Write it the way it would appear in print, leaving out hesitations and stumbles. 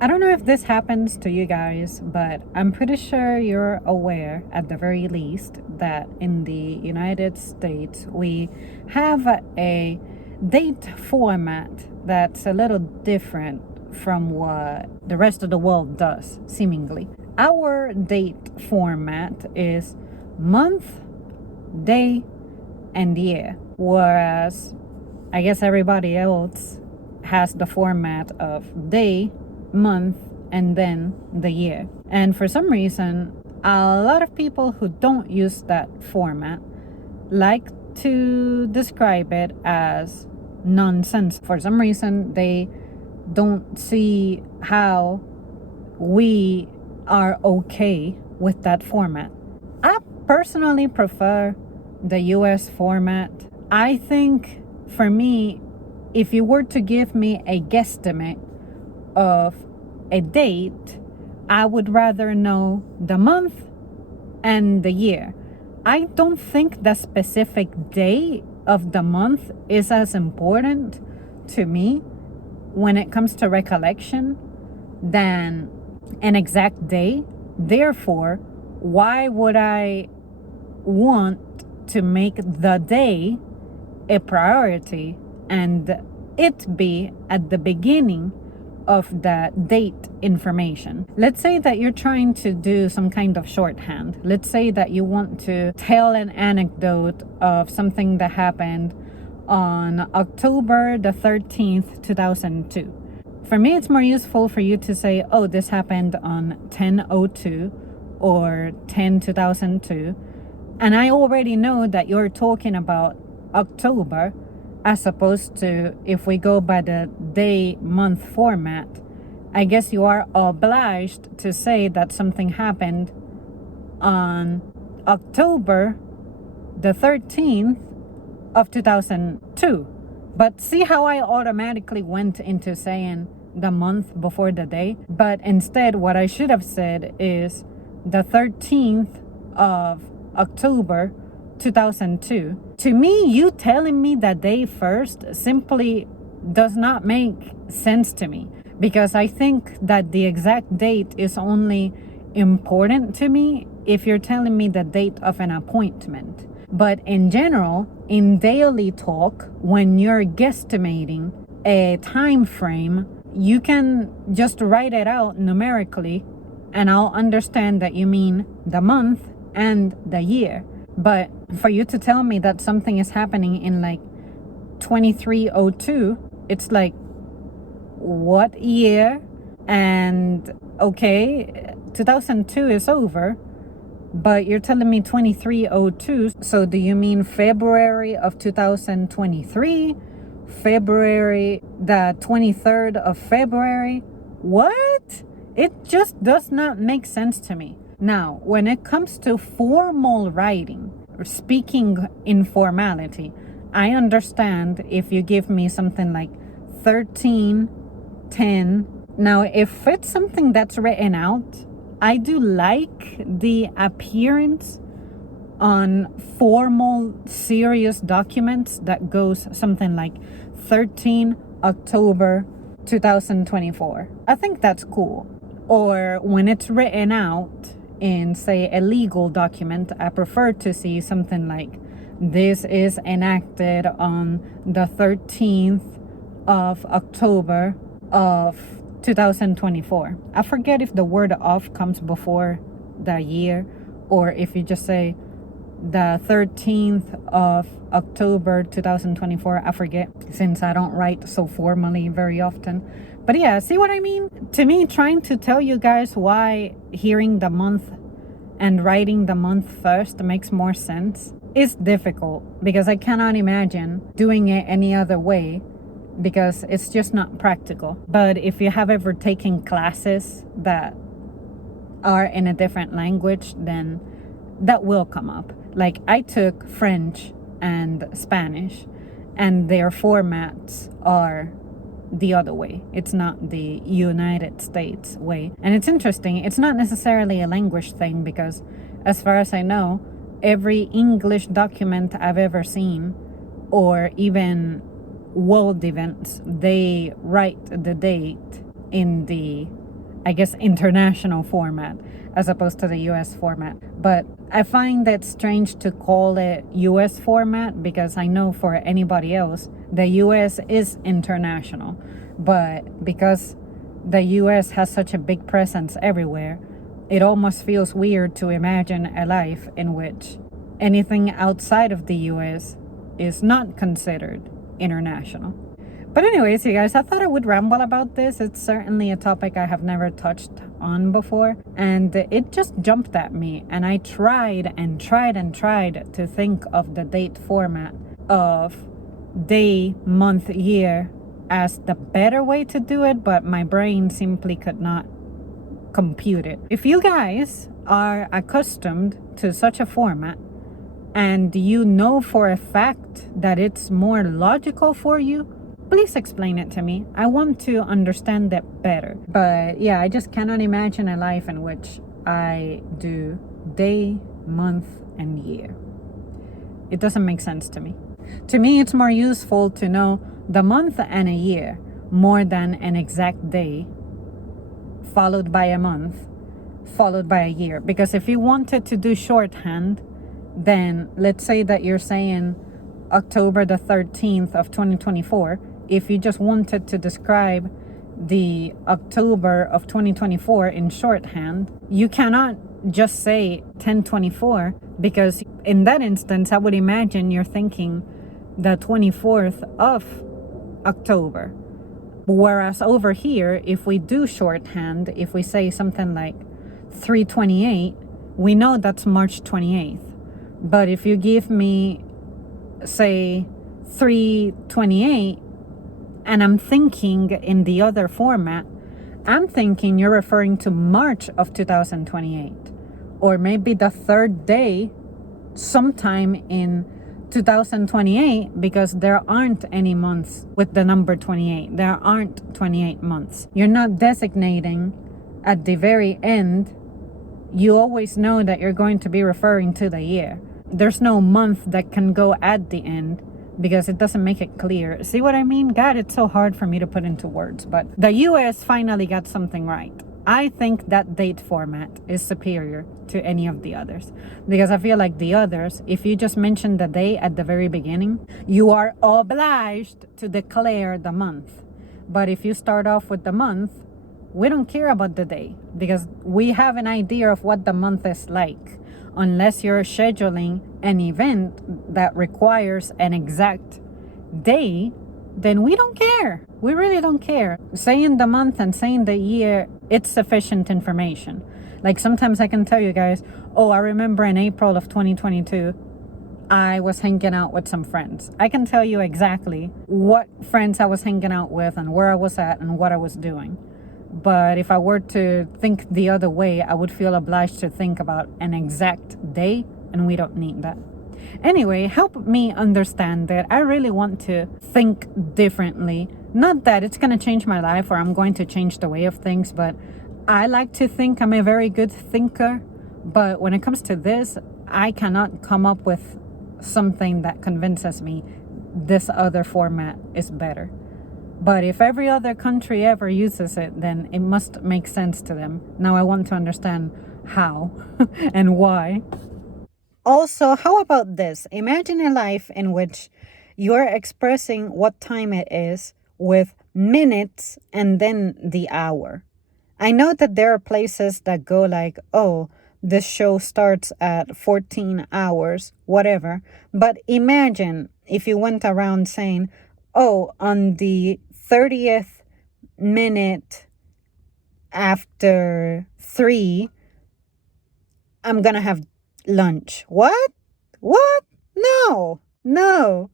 I don't know if this happens to you guys, but I'm pretty sure you're aware, at the very least, that in the United States we have a date format that's a little different from what the rest of the world does, seemingly. Our date format is month, day, and year, whereas I guess everybody else has the format of day, month, and then the year. And for some reason, a lot of people who don't use that format like to describe it as nonsense. For some reason, they don't see how we are okay with that format. I personally prefer the US format. I think for me, if you were to give me a guesstimate of a date, I would rather know the month and the year. I don't think the specific day of the month is as important to me when it comes to recollection than an exact day. Therefore, why would I want to make the day a priority and it be at the beginning of the date information? Let's say that you're trying to do some kind of shorthand. Let's say that you want to tell an anecdote of something that happened on October the 13th, 2002. For me, it's more useful for you to say, oh, this happened on 10/02 or 10/2002. And I already know that you're talking about October, as opposed to if we go by the day month format. I guess you are obliged to say that something happened on October the 13th of 2002. But see how I automatically went into saying the month before the day? But instead, what I should have said is the 13th of October 2002. To me, you telling me the day first simply does not make sense to me, because I think that the exact date is only important to me if you're telling me the date of an appointment. But in general, in daily talk, when you're guesstimating a time frame, you can just write it out numerically and I'll understand that you mean the month and the year. But for you to tell me that something is happening in like 2302, it's like, what year? And okay, 2002 is over, but you're telling me 2302. So do you mean February of 2023? February, the 23rd of February? What? It just does not make sense to me. Now, when it comes to formal writing, or speaking in formality, I understand if you give me something like 1310. Now, if it's something that's written out, I do like the appearance on formal, serious documents that goes something like 13 October 2024. I think that's cool. Or when it's written out in, say, a legal document, I prefer to see something like, this is enacted on the 13th of October of 2024. I forget if the word of comes before the year, or if you just say the 13th of October 2024. I forget, since I don't write so formally very often. But yeah, see what I mean? To me, trying to tell you guys why hearing the month and writing the month first makes more sense is difficult, because I cannot imagine doing it any other way, because it's just not practical. But if you have ever taken classes that are in a different language, then that will come up. Like, I took French and Spanish, and their formats are the other way. It's not the United States way. And it's interesting, it's not necessarily a language thing, because as far as I know, every English document I've ever seen, or even world events, they write the date in the I guess, international format as opposed to the US format. But I find it strange to call it US format because I know for anybody else, the US is international. But because the US has such a big presence everywhere, it almost feels weird to imagine a life in which anything outside of the US is not considered international. But anyways, you guys, I thought I would ramble about this. It's certainly a topic I have never touched on before, and it just jumped at me, and I tried and tried and tried to think of the date format of day, month, year as the better way to do it, but my brain simply could not compute it. If you guys are accustomed to such a format and you know for a fact that it's more logical for you, please explain it to me. I want to understand that better. But yeah, I just cannot imagine a life in which I do day, month, and year. It doesn't make sense to me. To me, it's more useful to know the month and a year more than an exact day followed by a month followed by a year. Because if you wanted to do shorthand, then let's say that you're saying October the 13th of 2024. If you just wanted to describe the October of 2024 in shorthand, you cannot just say 1024, because in that instance, I would imagine you're thinking the 24th of October. Whereas over here, if we do shorthand, if we say something like 328, we know that's March 28th. But if you give me, say, 328, and I'm thinking in the other format, I'm thinking you're referring to March of 2028, or maybe the third day sometime in 2028, because there aren't any months with the number 28. There aren't 28 months. You're not designating at the very end. You always know that you're going to be referring to the year. There's no month that can go at the end because it doesn't make it clear. See what I mean? God, it's so hard for me to put into words. But the US finally got something right. I think that date format is superior to any of the others, because I feel like the others, if you just mention the day at the very beginning, you are obliged to declare the month. But if you start off with the month, we don't care about the day because we have an idea of what the month is like. Unless you're scheduling an event that requires an exact day, then we don't care. We really don't care. Saying the month and saying the year, it's sufficient information. Like sometimes I can tell you guys, oh, I remember in April of 2022, I was hanging out with some friends. I can tell you exactly what friends I was hanging out with and where I was at and what I was doing. But if I were to think the other way, I would feel obliged to think about an exact day, and we don't need that. Anyway, help me understand that I really want to think differently. Not that it's going to change my life or I'm going to change the way of things, but I like to think I'm a very good thinker. But when it comes to this, I cannot come up with something that convinces me this other format is better. But if every other country ever uses it, then it must make sense to them. Now I want to understand how and why. Also, how about this? Imagine a life in which you're expressing what time it is with minutes and then the hour. I know that there are places that go like, oh, this show starts at 14 hours, whatever. But imagine if you went around saying, oh, on the 30th minute after 3, I'm gonna have lunch. What? No.